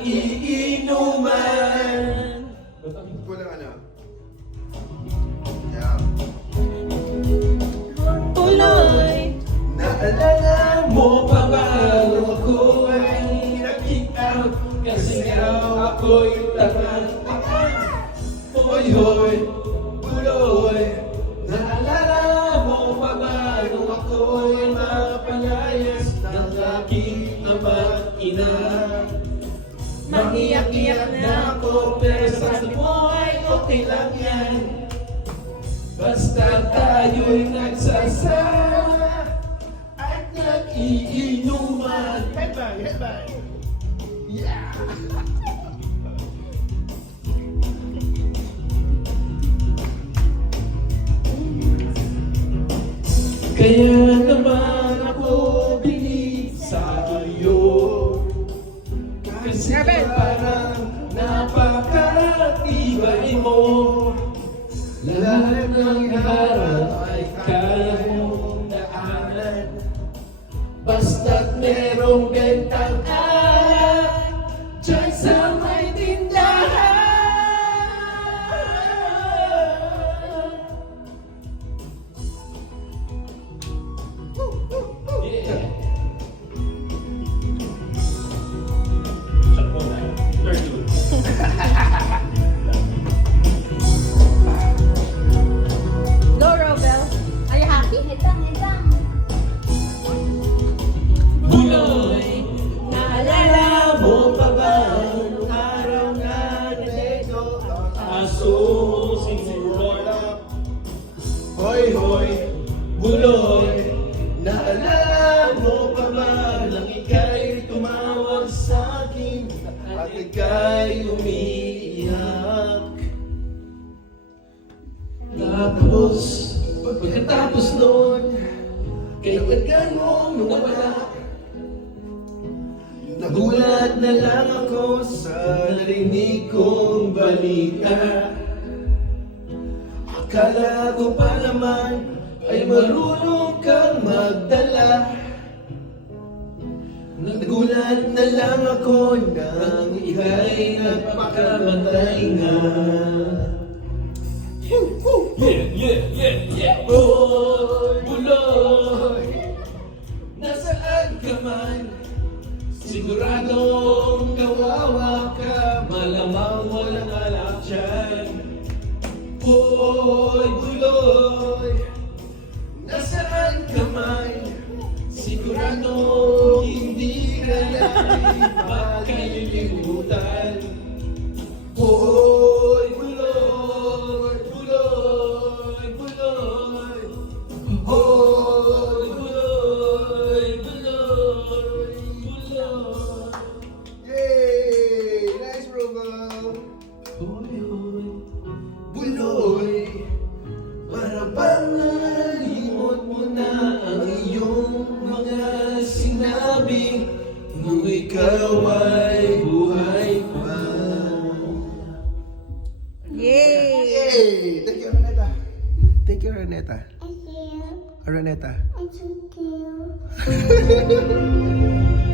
nagiinuman. Kulang ano? Yeah. Tuloy, naalala mo pa ba nung ako ay nag-out? Kasi nga ako'y tangang hoy hoy, tuloy. Naalala mo pa ba nung ako'y mapalayas ng aking ama't ina? Mangiyak-iyak na ako pero sabi mo ay okay lang yan. Basta tayo'y nagsasama at nag-iinuman. Headbang, headbang. Yeah! Kaya naman ako binig sa iyo. Kasi parang napakatibay mo. Lahat ng harap ay kaya mong daanan. Basta't merong bentang alak dyan sa may tindahan. Yeah. Go, Robel. Are you happy? Hitang, hitang. Buloy, naalala mo pa ba nung araw na nandito ang aso sinulora? Hoy, hoy, buloy, naalala mo pa ba nang ika'y tumawag sa akin at ika'y umiiyak? Tapos, pagkatapos noon, kailan mo nawala? Nagulat na lang ako sa narinig kong balita. Akala ko pa naman ay marunong kang magdala. Nagulat na lang ako nang ika'y nagpakamatay nga. Yeah, yeah, yeah, yeah. Boy, buloy, nasaan ka man? Siguradong kawawa ka, malamang walang alak dyan. Boy, buloy, nasaan ka man? Siguradong hindi ka lang makalimutan. Boy, buloy, buloy, buloy. Boy, buloy, buloy, buloy. Yay! Nice, Robo! Hoy, hoy, buloy, para bang nalimot mo na ang iyong mga sinabi nung ikaw ay buhay pa. Yay! Yay! Thank you, Araneta. Thank you, Araneta. I see you. Araneta. I took you.